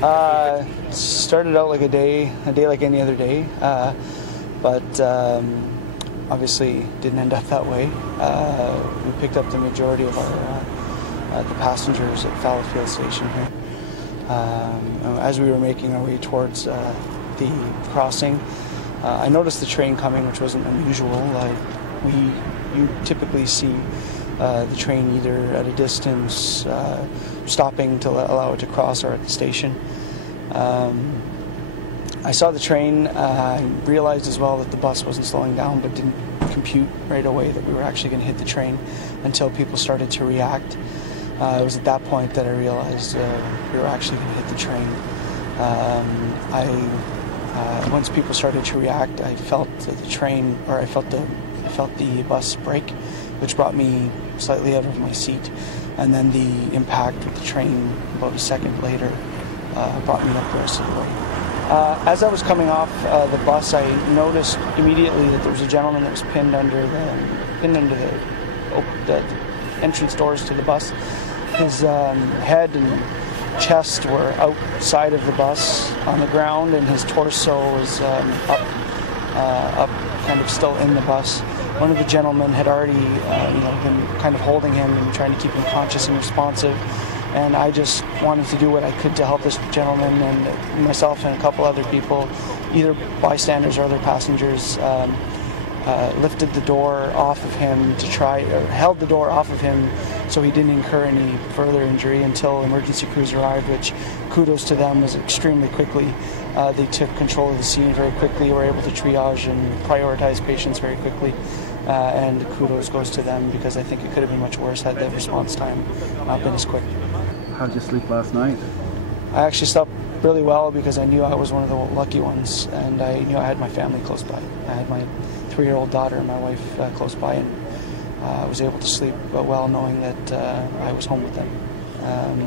Started out like a day like any other day, but obviously didn't end up that way. We picked up the majority of the passengers at Fallowfield Station here. As we were making our way towards the crossing, I noticed the train coming, which wasn't unusual. You typically see the train either at a distance, stopping to allow it to cross, or at the station. I saw the train. I realized as well that the bus wasn't slowing down, but didn't compute right away that we were actually going to hit the train until people started to react. It was at that point that I realized we were actually going to hit the train. Once people started to react, I felt the train, or I felt the bus brake, which brought me slightly out of my seat, and then the impact of the train about a second later brought me up the rest of the way. As I was coming off the bus, I noticed immediately that there was a gentleman that was pinned under the entrance doors to the bus. His head and chest were outside of the bus on the ground, and his torso was up, kind of still in the bus. One of the gentlemen had already been kind of holding him and trying to keep him conscious and responsive, and I just wanted to do what I could to help this gentleman, and myself and a couple other people, either bystanders or other passengers, lifted the door off of him held the door off of him so he didn't incur any further injury until emergency crews arrived, which, kudos to them, was extremely quickly. They took control of the scene very quickly, were able to triage and prioritize patients very quickly, and kudos goes to them, because I think it could have been much worse had the response time not been as quick. How did you sleep last night? I actually slept really well, because I knew I was one of the lucky ones, and I knew I had my family close by. I had my 3-year-old daughter and my wife close by, and I was able to sleep well knowing that I was home with them.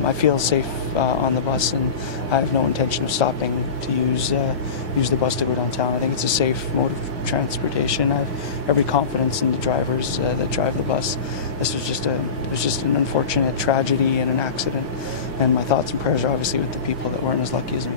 I feel safe on the bus, and I have no intention of stopping to use the bus to go downtown. I think it's a safe mode of transportation. I have every confidence in the drivers that drive the bus. This was just an unfortunate tragedy and an accident, and my thoughts and prayers are obviously with the people that weren't as lucky as me.